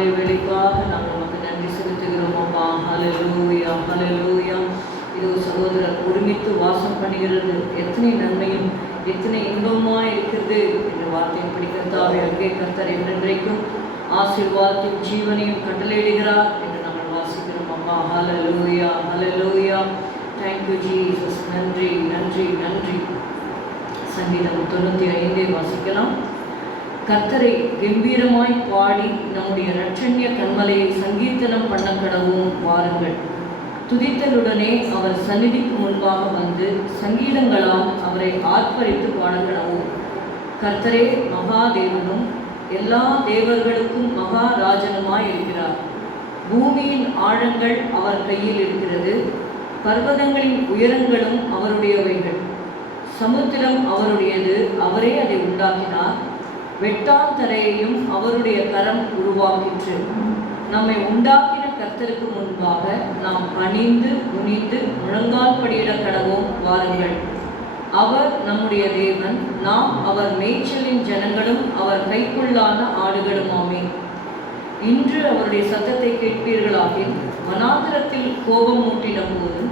காலை வேளைக்காக நாங்கள் நமக்கு நன்றி செலுத்துகிறோம் அப்பா. ஹல்லேலூயா ஹல்லேலூயா. இதோ சகோதரர் ஒருமித்து வாசம் பண்ணுகிறது எத்தனை நன்மையும் எத்தனை இன்பமாக இருக்கிறது என்ற வார்த்தையை படிக்கிறதாவே அங்கே கர்த்தர் என்றென்றைக்கும் ஆசீர்வாதத்தின் ஜீவனையும் கட்டளையிடுகிறார் என்று நாங்கள் வாசிக்கிறோம் அப்பா. Hallelujah hallelujah. Thank you Jesus. நன்றி நன்றி நன்றி. சங்கீதம் 95 வாசிக்கலாம். கர்த்தரை கம்பீரமாய் பாடி நம்முடைய இரட்சண்ய கன்மலையை சங்கீர்த்தனம் பண்ண கடவும் வாருங்கள். துதித்தலுடனே அவர் சந்நிதிக்கு முன்பாக வந்து சங்கீதங்களால் அவரை ஆர்ப்பரித்து பாடக்கடவும். கர்த்தரே மகாதேவனும் எல்லா தேவர்களுக்கும் மகாராஜனுமாய் இருக்கிறார். பூமியின் ஆழங்கள் அவர் கையில் இருக்கிறது, பர்வதங்களின் உயரங்களும் அவருடையவைகள். சமுத்திரம் அவருடையது, அவரே அதை உண்டாக்கினார். வெட்டாந்தரையையும் அவருடைய கரம் உருவாக்கிற்று. நம்மை உண்டாக்கின கர்த்தருக்கு முன்பாக நாம் பணிந்து குனிந்து முழங்கால் படியிட கடவோம் வாருங்கள். அவர் நம்முடைய தேவன், நாம் அவர் மேய்ச்சலின் ஜனங்களும் அவர் கைக்குள்ளான ஆடுகளுமாமே. இன்று அவருடைய சத்தத்தை கேட்பீர்களாகில் வனாந்தரத்தில் கோபம் மூட்டின போது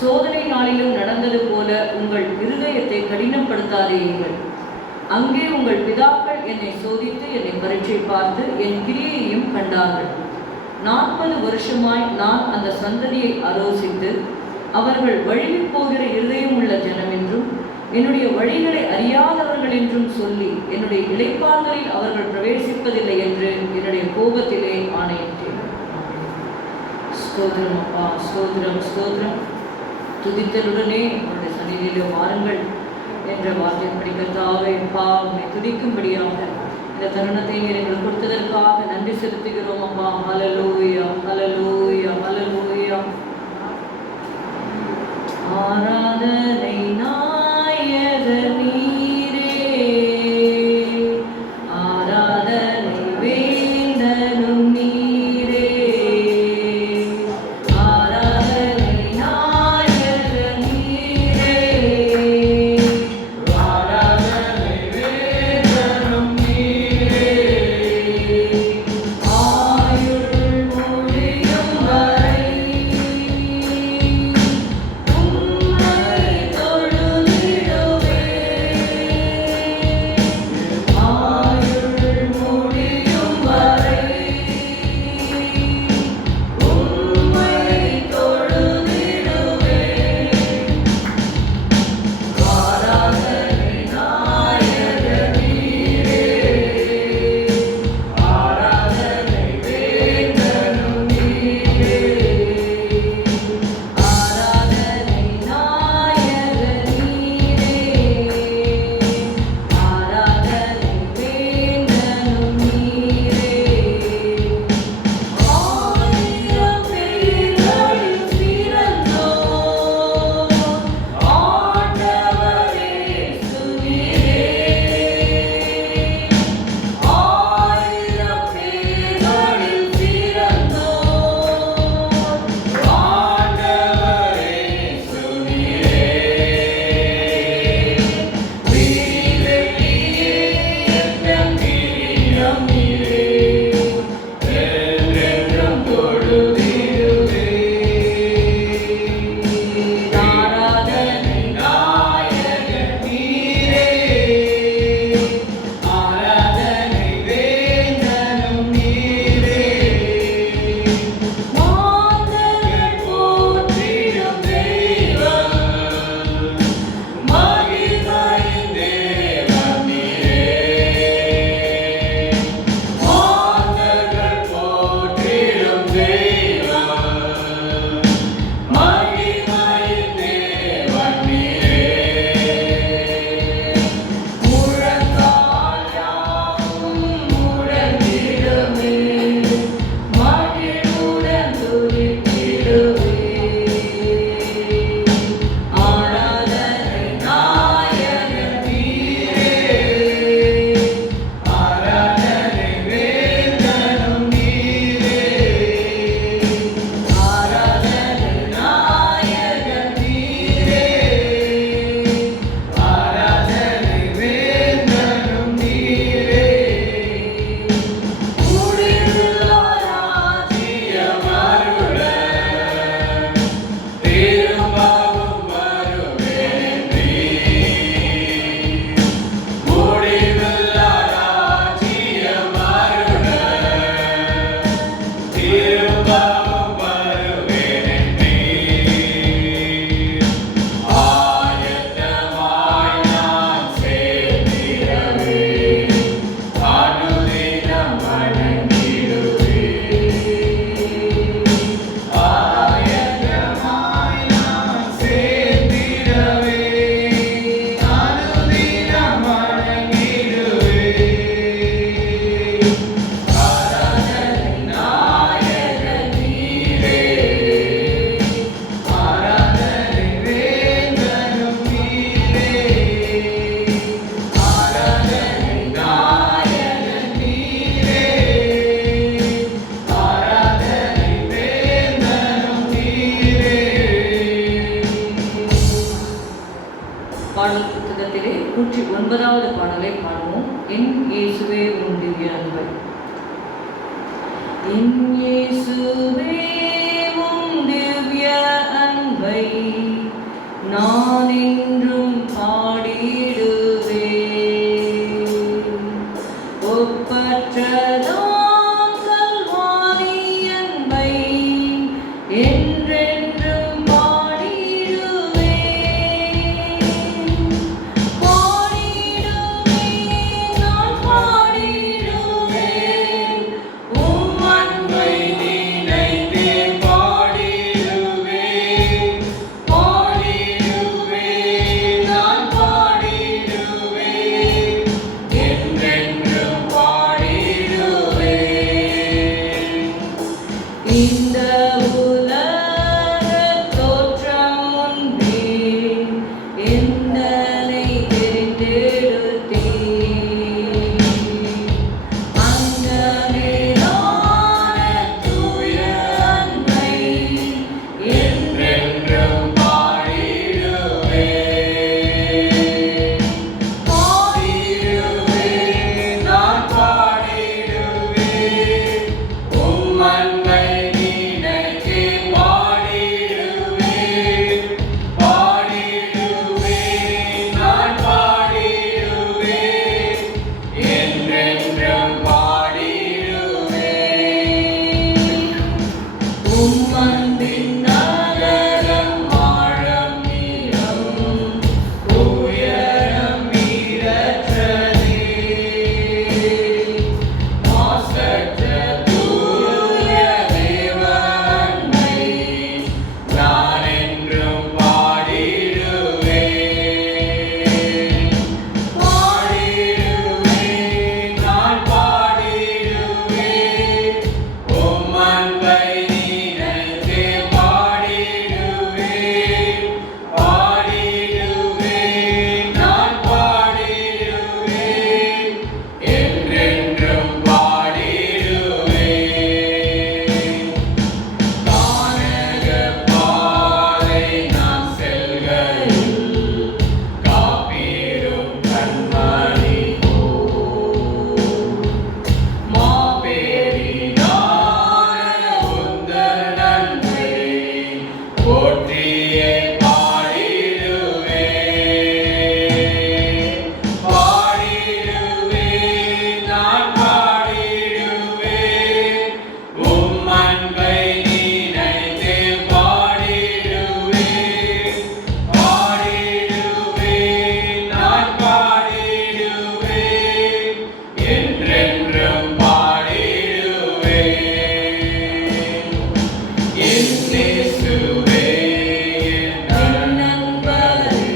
சோதனை நாளிலும் நடந்தது போல உங்கள் இருதயத்தை கடினப்படுத்தாதேயுங்கள். அங்கே உங்கள் பிதாக்கள் என்னை சோதித்து என்னை பரீட்சை பார்த்து என் கிரியையையும் கண்டார்கள். 40 வருஷமாய் நான் அந்த சந்ததியை ஆலோசித்து அவர்கள் வழிவி போகிற இருதயம் உள்ள ஜனம் என்றும் என்னுடைய வழிகளை அறியாதவர்கள் என்றும் சொல்லி என்னுடைய இளைப்பாறுதலில் அவர்கள் பிரவேசிப்பதில்லை என்று என்னுடைய கோபத்திலே ஆணையிட்டேன். ஸ்தோத்திரம் அப்பா, ஸ்தோத்திரம் ஸ்தோத்திரம். துதித்தலுடனே அவருடைய சந்நிதியிலே வாருங்கள் என்ற வார்த்தை படிக்கிறதாவே அப்பா, உம்மை துதிக்கும்படியாக இந்த தருணத்தை நீர் எங்களுக்கு கொடுத்ததற்காக நன்றி செலுத்துகிறோம் அப்பா. ஹல்லேலூயா ஹல்லேலூயா ஹல்லேலூயா. ஆராதனை நாயகர் நீரே, ஆராதனை வேந்தனும் நீரே. ஆராதனை நாயகர் நீரே, ஆராதனை வேந்தனும் நீரே. ஆயுள் முடியும் வரை உம்மை என் இயேசுவே உம் திவ்ய அன்பை நான் என்றும் பாடிடுவேன். ஒப்பற்றதாம் கல்வாரி அன்பை என்றென்றும் பாடிடுவேன். பாடிடுவேன், நான் பாடிடுவேன். உம் அன்பை நினைத்தே பாடிடுவேன். பாடிடுவேன், நான் பாடிடுவேன். என்றென்றும் பாடிடுவேன். இந்த உலகத் தோற்றம் முன்பே எந்தனை தெரிந்தெடுத்தீர். அந்தமில்லாத தூய அன்பை என்றென்றும் பாடிடுவேன். பாடிடுவேன், நான் பாடிடுவேன். உம் அன்பை நினைத்தே பாடிடுவேன். பாடிடுவேன், நான் பாடிடுவேன். என்றென்றும் பாடிடுவேன். உம் அன்பின் நகரம் ஆழம் நீளம் உயரம் நீரற்றதே. மாசற்ற தூய தேவ அன்பை நான் என்றும் பாடிடுவேன். பாடிடுவேன், நான் பாடிடுவேன். உம் அன்பை நினைத்தே பாடிடுவேன். பாடிடுவேன், நான் பாடிடுவேன். என்றென்றும் பாடிடுவேன். தானக பாதை நான் செல்கையில் காப்பீரும் கண்மணி மாபெரிதான உந்தன் அன்பை போற்றியே பாடிடுவேன். பாடிடுவேன், நான் பாடிடுவேன். உம் அன்பை நினைத்தே பாடிடுவேன். பாடிடுவேன், நான் பாடிடுவேன். என்றென்றும் பாடிடுவேன். என் இயேசுவே, என் நண்பரே,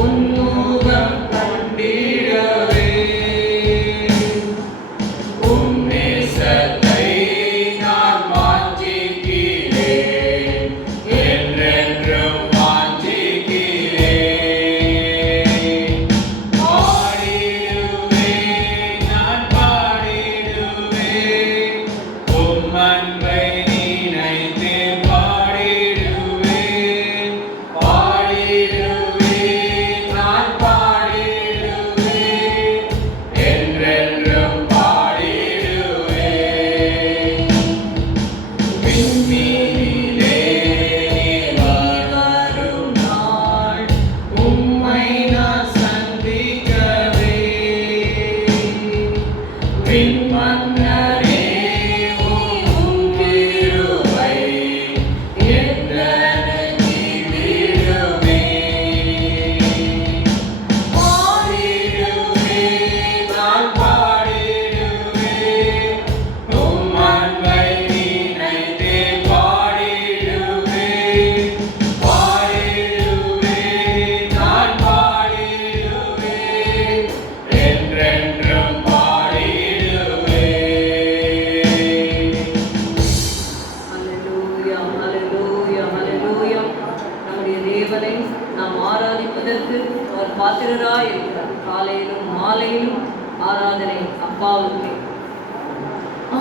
உன் முகம் கண்டிடவே உம் நேசத்தை நான் வாஞ்சிக்கிறேன். என்றென்றும் வாஞ்சிக்கிறேன். பாடிடுவேன், நான் பாடிடுவேன். உம் அன்பை நினைத்தே பாடிடுவேன். பாடிடுவேன், நான் பாடிடுவேன். என்றென்றும் பாடிடுவேன். விண்மீனிலே நீர் வரும் நாள் உம்மை நான் சந்திக்கவே. விண்மன்னரே, உம் கிருபை என்றெனக்கு விடுமே. பாடிடுவேன், நான் பாடிடுவேன். உம் அன்பை நினைத்தே பாடிடுவேன். பாடிடுவேன், நான் பாடிடுவேன். என்றென்றும் பாடிடுவேன். ஹல்லேலூயா, ஹல்லேலூயா, ஹல்லேலூயா. நம்முடைய தேவனை நாம் ஆராதிப்பதற்கு அவர் பாத்திரராய் இருக்கிறார். காலையிலும் மாலையிலும் ஆராதனை அப்பாவுக்கே.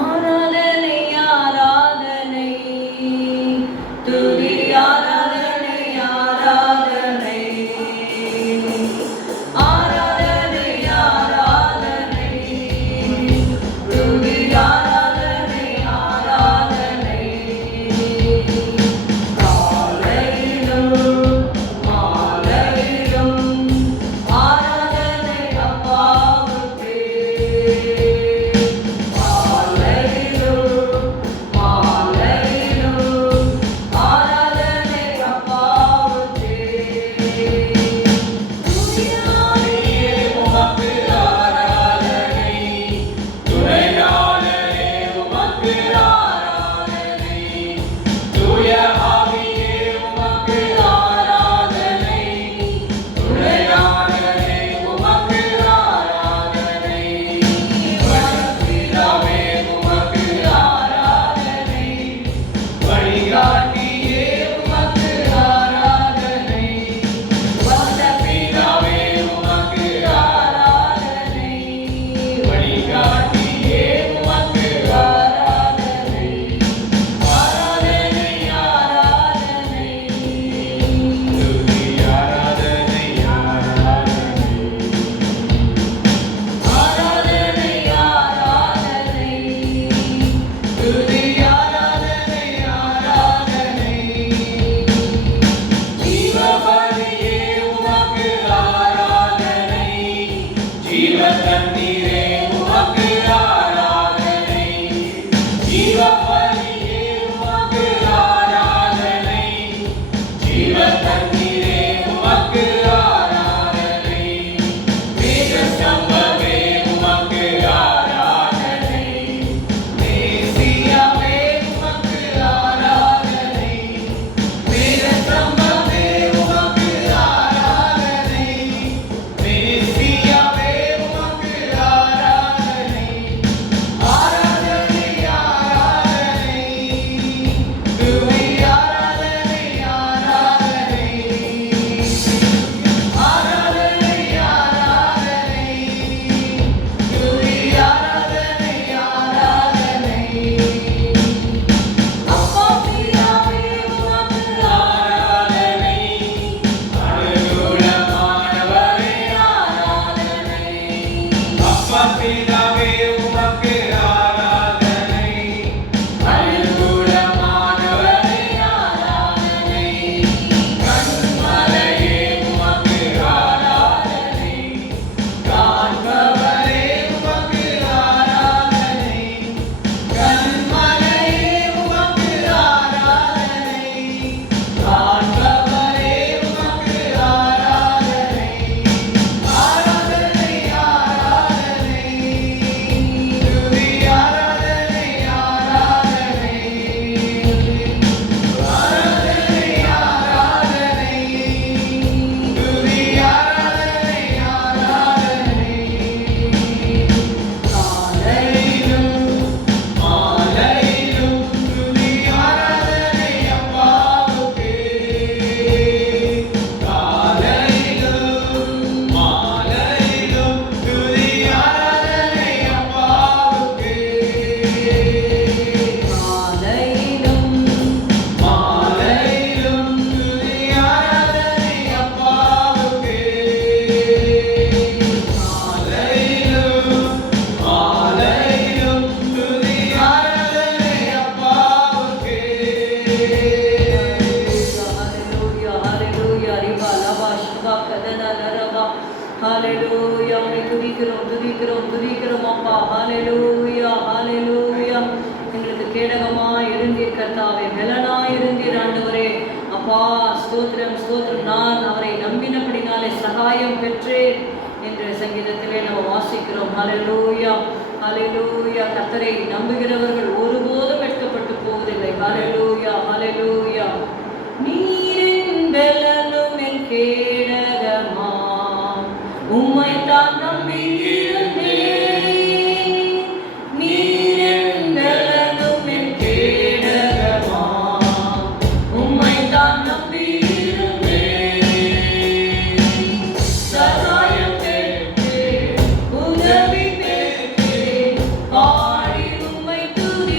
ஆராதனை, ஆராதனை, துதி ஆராதனை, ஆராதனை, ஆராதனை, ஆராதனை, துதி ஆராதனை, ஹalleluya உம்மை துதிக்கிறோம் துதிக்கிறோம் துதிக்கிறோம் அப்பா ஹalleluya ஹalleluya எங்களுக்கு கேடகமாய் இருந்தீர் கர்த்தாவே பலனாய் இருந்தீர் ஆண்டவரே அப்பா ஸ்தோத்திரம் ஸ்தோத்திரம் நான் அவரை நம்பினபடினாலே சகாயம் பெற்றேன் என்று சங்கீதத்திலே நாம் வாசிக்கிறோம் ஹalleluya ஹalleluya கர்த்தரை நம்புகிறவர்கள் ஒருபோதும் வெட்கப்பட்டு போவதில்லை ஹalleluya ஹalleluya நீரின் பலனும் என் கேடகமா உம்மை தான் நம்பியிருந்தேன் நீரின் பலனும் என் கேடகமா உம்மை தான் நம்பியிருந்தேன் சகாயம் பெற்றேன் உதவி பெற்றேன் பாடி உம்மை துதிப்பேன்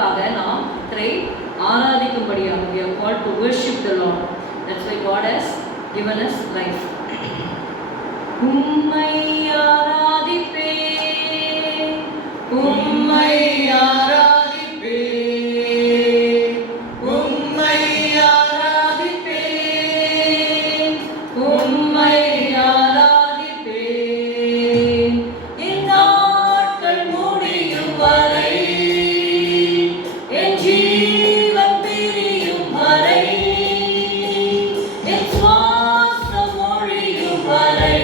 எதற்காக? நாம் கர்த்தரை ஆராதிக்கும்படியாக. We are called to worship the Lord. That's why God has given us life. உம்மை ஆராதிப்பேன், உம்மை ஆராதிப்பேன், உம்மை ஆராதிப்பேன், உம்மை ஆராதிப்பேன். என் நாட்கள் முடியும் வரை, என் ஜீவன் பிரியும் வரை, என் சுவாசம் ஒழியும் வரை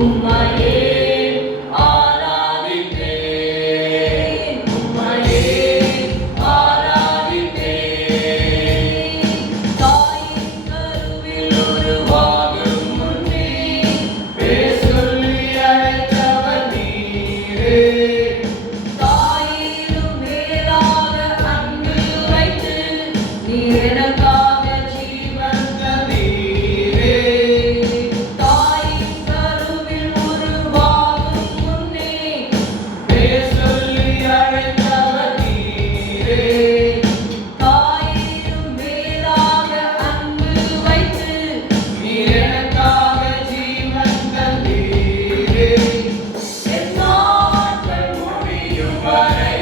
உம்மையே ஆராதிப்பேன், உம்மையே ஆராதிப்பேன். தாயின் கருவில் உருவாகும் முன்னே பேர் சொல்லி அழைத்தவர் நீரே. தாயிலும் மேலாக அன்பு வைத்து நீர் எனக்காக ஜீவன் தந்தீரே. தாயின் கருவில் உருவாகும் முன்னே பேர் சொல்லி அழைத்தவர் நீரே. தாயிலும் மேலாக அன்பு வைத்து நீர் எனக்காக ஜீவன் தந்தீரே. என் நாட்கள் முடியும் வரை,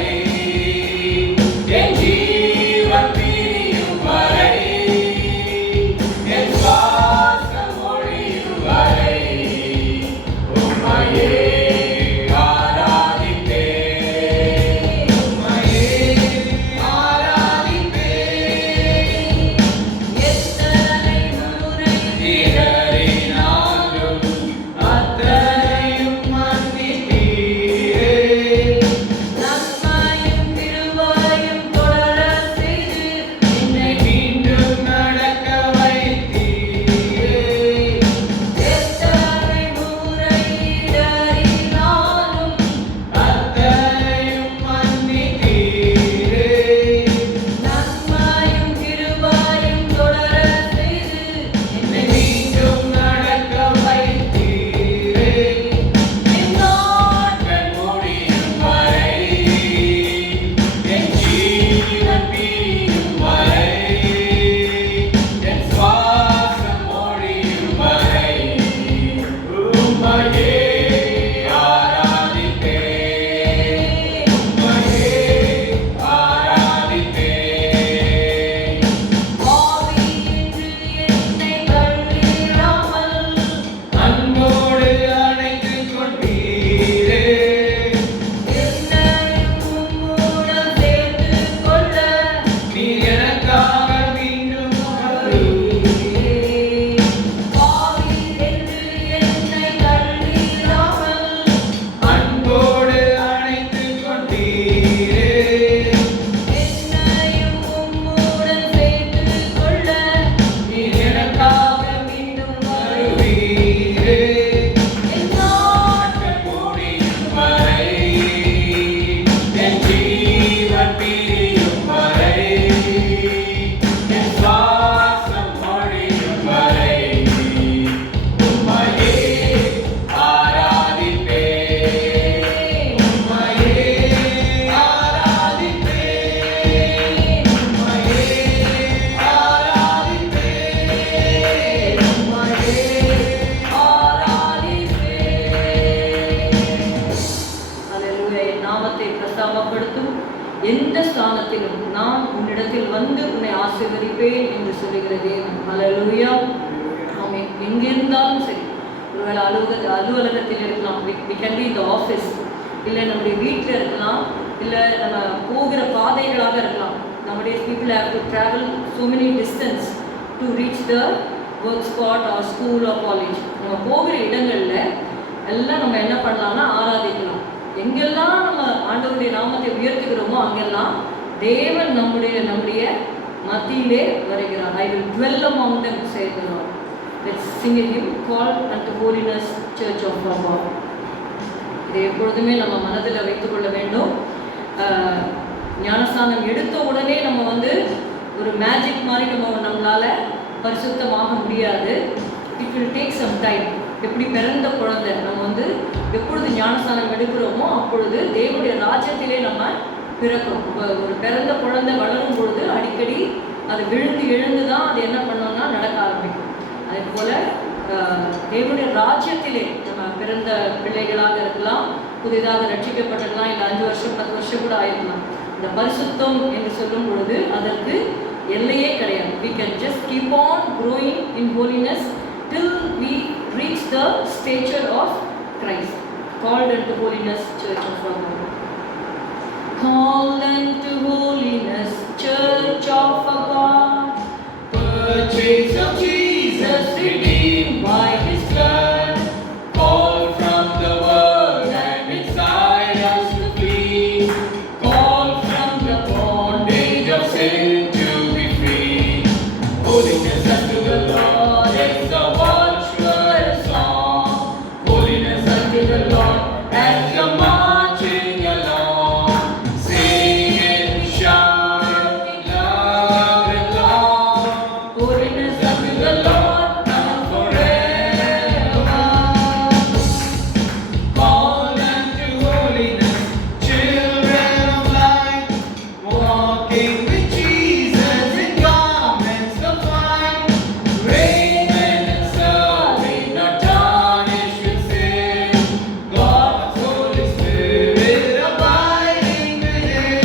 என் ஜீவன் பிரியும் வரை, என் சுவாசம் ஒழியும் வரை உம்மையே ஆராதிப்பேன், உம்மையே ஆராதிப்பேன். எத்தனை முறை இடறினாலும் அத்தனையும் மன்னித்தீரே. நன்மையும் கிருபையும் தொடரச் செய்து என்னை மீண்டும் நடக்க வைத்தீரே. எத்தனை முறை இடறினாலும் அத்தனையும் மன்னித்தீரே. நன்மையும் கிருபையும் தொடரச் செய்து என்னை மீண்டும் நடக்க வைத்தீரே. என் நாட்கள் முடியும் வரை, என் ஜீவன் பிரியும் வரை, என் சுவாசம் ஒழியும் வரை உம்மையே ஆராதிப்பேன், உம்மையே ஆராதிப்பேன். ஆவி என்று என்னை தள்ளிடாமல் அன்போடு அணைத்துக் கொண்டீரே. என்னையும் உம்முடன் சேர்த்துக் கொள்ள நீர் எனக்காக மீண்டும் வருவீரே. ஆவி என்று என்னை தள்ளிடாமல் அன்போடு அணைத்துக் கொண்டீரே. என்னையும் உம்முடன் சேர்த்துக் கொள்ள நீர் எனக்காக மீண்டும் வருவீரே. என் நாட்கள் முடியும் வரை, என் ஜீவன் பிரியும் வரை, என் சுவாசம் ஒழியும் வரை உம்மையே ஆராதிப்பேன், உம்மையே ஆராதிப்பேன், உம்மையே ஆராதிப்பேன், உம்மையே ஆராதிப்பேன். அல்லேலூயா. என் நாமத்தை பிரஸ்தாபப்படுத்தும் எந்த ஸ்தானத்திலும் நான் உன்னிடத்தில் வந்து உன்னை ஆசீர்வதிப்பேன் என்று சொல்லுகிற தேவன். அல்லேலூயா. ஆமென். எங்கிருந்தாலும் சரி, ஒருவேளை அலுவலகத்தில் இருக்கலாம், we can be in the office, இல்லை நம்முடைய வீட்டில் இருக்கலாம், இல்லை நம்ம போகிற பாதைகளாக இருக்கலாம். Nowadays people have to travel so many distance to reach the work spot or school or college. நம்ம போகிற இடங்கள்ல எல்லாம் நம்ம என்ன பண்ணலாம்னா ஆராதிக்கலாம். எங்கெல்லாம் நம்ம ஆண்டவருடைய நாமத்தை உயர்த்துகிறோமோ அங்கெல்லாம் தேவன் நம்முடைய மத்தியிலே வருகிறார். I will dwell among them, says the Lord. Let's sing a hymn called unto holiness, Church of our God. இதை எப்பொழுதுமே நம்ம மனதில் வைத்துக்கொள்ள வேண்டும். ஞானஸ்தானம் எடுத்த உடனே நம்ம ஒரு மேஜிக் மாதிரி நம்மளால பரிசுத்தமாக முடியாது. It will take some time. எப்படி பிறந்த குழந்தை நம்ம எப்பொழுது ஞானஸ்தானம் எடுக்கிறோமோ அப்பொழுது தேவனுடைய ராஜ்யத்திலே நம்ம பிறக்கும். ஒரு பிறந்த குழந்தை வளரும் பொழுது அடிக்கடி அது விழுந்து எழுந்து தான் அது என்ன பண்ணோம்னா நடக்க ஆரம்பிக்கும். அதே போல் தேவனுடைய ராஜ்யத்திலே நம்ம பிறந்த பிள்ளைகளாக இருக்கலாம், புதிதாக ரட்சிக்கப்பட்டிருக்கலாம், இல்லை 5 வருஷம் 10 வருஷம் கூட ஆயிருக்கலாம். இந்த பரிசுத்தம் என்று சொல்லும் பொழுது அதற்கு எல்லையே கிடையாது. We can just keep on growing in holiness till we reach the stature of Christ. Called unto holiness, Church of God. Called unto holiness, Church of God. Purchase of Jesus, redeemed by His blood. Called from the world and inside us to flee. Called from the bondage of sin to be free. Holiness unto the Lord is the watchword song. Holiness unto the Lord as you're marching along. Sing it, shout it, loud and long. Holiness unto the Lord now forever. Called unto holiness, children of light, walking with Jesus in garments of white, raiment and serving, not tarnished with sin. God's Holy Spirit abiding within.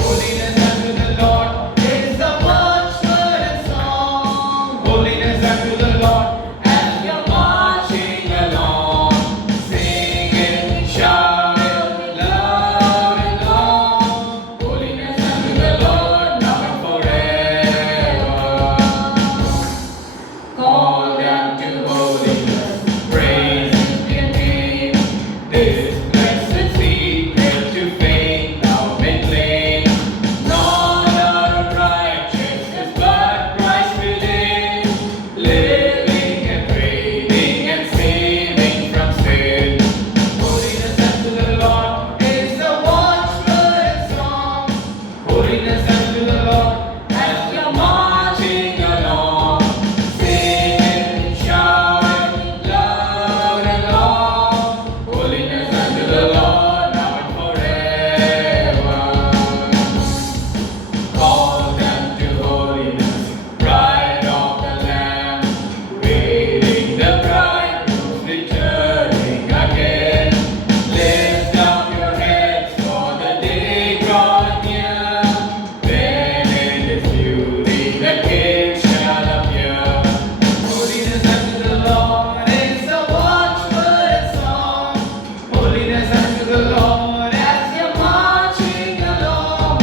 Holiness unto the Lord is the watchword and song. Holiness unto the Lord as you're marching along. Sing it, shout it, loud and long. Holiness unto the Lord now and forever. Called unto holiness, praise His name. This blessed secret to faith now been laid. Not our righteousness, but Christ within, living and breathing and saving from sin. Holiness unto the Lord is the watchword and song. Holiness unto the Lord as you're marching along. Sing it, shout it, loud and long. Holiness unto the Lord now and forever. Called unto holiness, bride of the Lamb, waiting the bridegroom's returning again. Lift up your heads, for the day draweth near. Then in His beauty the King shall appear. Holiness unto the Lord is the watchword and song. Holiness unto the Lord as you're marching along.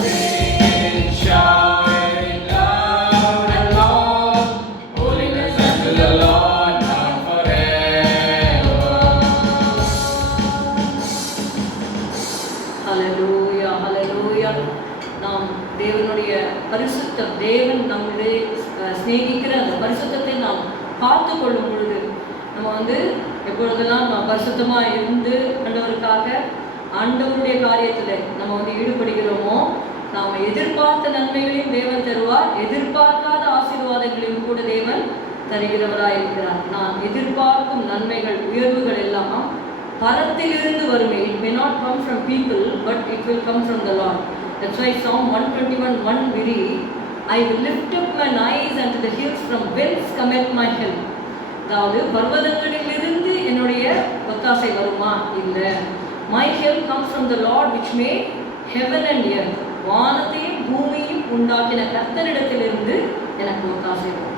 Sing it, shout it, loud and long. Holiness unto the Lord now and forever. ஹல்லேலூயா, ஹல்லேலூயா. நாம் தேவனுடைய பரிசுத்தம், தேவன் நம்முடைய சிநேகிக்கிற அந்த பரிசுத்தத்தை நாம் காத்து கொள்ளும் பொழுது நம்ம எப்பொழுதெல்லாம் நம்ம பரிசுத்தமாக இருந்து ஆண்டவருக்காக ஆண்டவருடைய காரியத்தில் நம்ம ஈடுபடுகிறோமோ, நாம் எதிர்பார்த்த நன்மைகளையும் தேவன் தருவார், எதிர்பார்க்காத ஆசீர்வாதங்களையும் கூட தேவன் தருகிறவராய் இருக்கிறார். நான் எதிர்பார்க்கும் நன்மைகள், உயர்வுகள் எல்லாம் பரத்திலிருந்து வருமே. It may not come from people, but it will come from the Lord. That's why Psalm 121:1 we read, I will lift up my eyes unto the hills, from whence cometh my help. அதாவது பர்வதங்களிலிருந்து என்னுடைய ஒத்தாசை வருமா? இல்லை. My help comes from the Lord which made heaven and earth. வானத்தையும் பூமியையும் உண்டாக்கின கர்த்தரிடத்திலிருந்து எனக்கு ஒத்தாசை வரும்.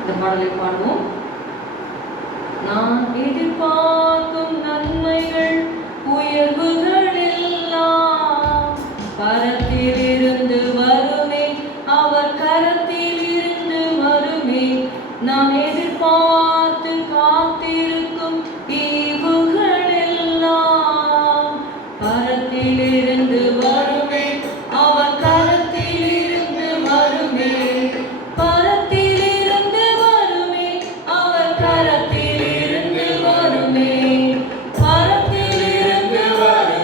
இந்த பாடலை பாடுவோம். நான் எதிர்பார்க்கும் நன்மைகள், உயர்வுகள் எல்லாம் பரத்திலிருந்து வருமே, அவர் கரத்திலிருந்து வருமே. நான் எதிர்பார்த்து காத்திருக்கும் ஈவுகள் எல்லாம் பரத்திலிருந்து வருமே, அவர் கரத்திலிருந்து வருமே. பரத்திலிருந்து வருமே, அவர் கரத்திலிருந்து வருமே. பரத்திலிருந்து வருமே,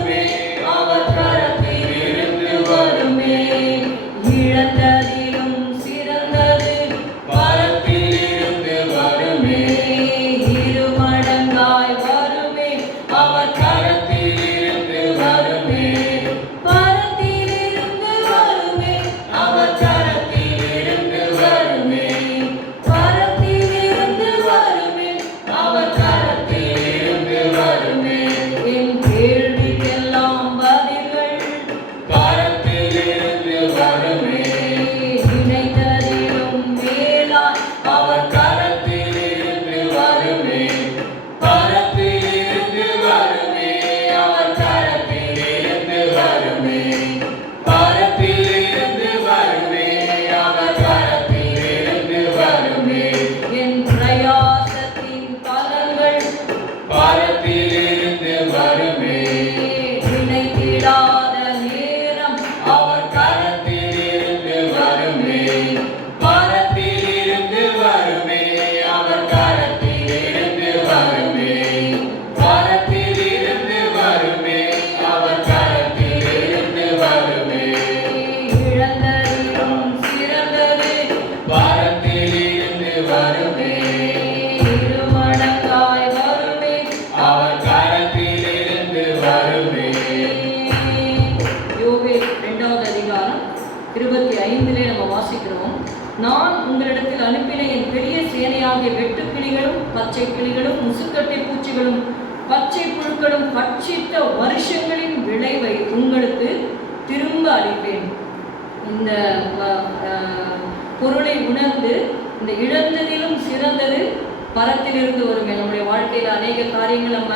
பரத்திலிருந்து வருமே அவர் கரத்திலிருந்து வருமே பரத்திலிருந்து வருமே அவர் கரத்திலிருந்து வருமே இழந்ததிலும் சிறந்தது பரத்திலிருந்து வருமே இருமடங்காய் வருமே அவர் கரத்திலிருந்து வருமே. யோவேல் 2வது அதிகாரம் 25 நம்ம வாசிக்கிறோம். நான் உங்களிடத்தில் அனுப்பின என் பெரிய சேனையாகிய வெட்டுக்கிளிகளும் பச்சை கிளிகளும் முசுக்கட்டை பூச்சிகளும் பச்சை புழுக்களும் பட்சித்த வருஷங்களின் விளைவை உங்களுக்கு திரும்ப அளிப்பேன். இந்த பொருளை உணர்ந்து இந்த இழந்ததிலும் சிறந்தது பரத்திலிருந்து வருமே. நம்முடைய வாழ்க்கையில் அநேக காரியங்கள் நம்ம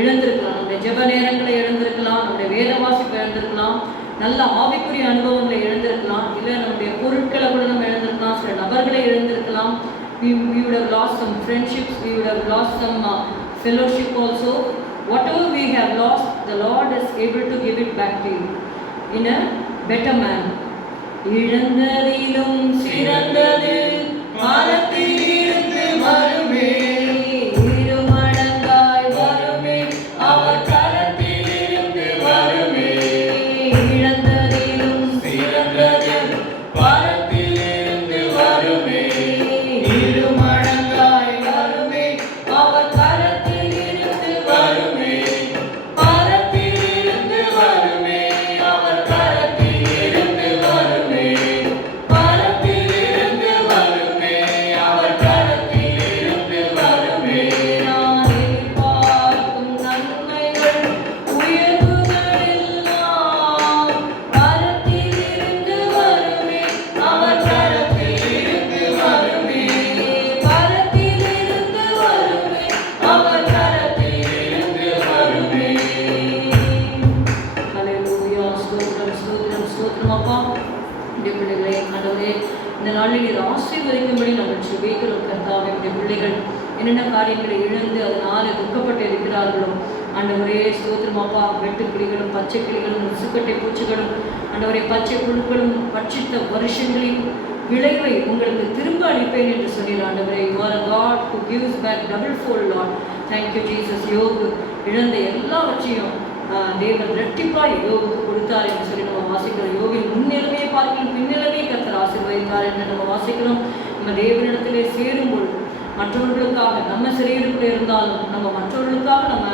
இழந்திருக்கலாம். நம்முடைய ஜெப நேரங்களை இழந்திருக்கலாம், நம்முடைய வேத வாசிப்பை இழந்திருக்கலாம், நல்ல ஆவிக்குரிய அனுபவங்களை இழந்திருக்கலாம், இல்லை நம்முடைய பொருட்களை கூட நம்ம இழந்திருக்கலாம், சில நபர்களை இழந்திருக்கலாம். we would have lost some friendships, we would have lost some fellowship also. Whatever we have lost, the Lord is able to give it back to you in a better manner. இழந்ததிலும் சிறந்தது பரத்திலிருந்து வருமே இருமடங்காய் வருமே அவர் கரத்திலிருந்து வருமே இழந்ததிலும் சிறந்தது பரத்திலிருந்து வருமே இருமடங்காய் வருமே அவர் கரத்திலிருந்து வருமே பரத்திலிருந்து வருமே அவர் கரத்திலிருந்து வருமே பரத்திலிருந்து வருமே அவர் கரத்திலிருந்து வருமே நான் எதிர்பார்க்கும் நன்மைகள் உயர்வுகள் எல்லாம் பரத்திலிருந்து வருமே அவர் கரத்திலிருந்து வருமே பரத்திலிருந்து வருமே அவர் கரத்திலிருந்து வருமே. ஹல்லேலூயா. ஸ்தோத்திரம் ஸ்தோத்திரம் ஸ்தோத்திரம் அப்பா. இந்த பிள்ளைகளை ஆண்டவரே இந்த நாளில் இது ஆசீர்வதிக்கும்படி நாங்கள் ஜெபிக்கிறோம் கர்த்தாவே. இந்த பிள்ளைகள் என்னென்ன காரியங்களை இழந்து அதனால துக்கப்பட்டு இருக்கிறார்களோ ஆண்டவரே ஸ்தோத்திரம் அப்பா. வெட்டுக்கிளிகளும் பச்சை கிளிகளும் முசுக்கட்டை பூச்சிகளும் ஆண்டவரே பச்சை புழுக்களும் பட்சித்த வருஷங்களின் விளைவை உங்களுக்கு திரும்ப அளிப்பேன் என்று சொன்னீர் ஆண்டவரே. You are a God who gives back double fold, Lord. Thank you Jesus. யோபு இழந்த எல்லாவற்றையும் தேவன் இரட்டிப்பாய் யோபுக்கு கொடுத்தார் என்று சொல்லி நம்ம வாசிக்கிறோம். யோபின் முன்னிலைமையை பார்க்கணும் பின்னிலைமையை கர்த்தர் ஆசீர்வதித்தார் என்று நம்ம வாசிக்கிறோம். நம்ம தேவனிடத்திலே சேரும் பொழுது மற்றவர்களுக்காக நம்ம சிறையிருப்பில் இருந்தாலும் நம்ம மற்றவர்களுக்காக நம்ம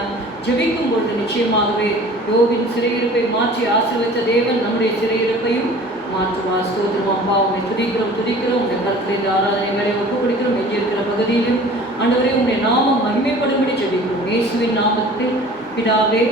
ஜெபிக்கும் பொழுது நிச்சயமாகவே யோபின் சிறையிருப்பை மாற்றி ஆசீர்வதித்த தேவன் நம்முடைய சிறையிருப்பையும் மாற்றுவார். ஸ்தோத்திரம் அப்பா. உங்களை துதிக்கிறோம் உங்களுடைய கருத்தில் இந்த ஆராதனை வேலை ஒப்பு கொடுக்கிறோம். எங்கே இருக்கிற பகுதியிலும் ஆண்டவரே உங்களுடைய நாமம் மகிமைப்படும்படி ஜெபிக்கிறோம். இயேசுவின் நாமத்தில் பிதாவே.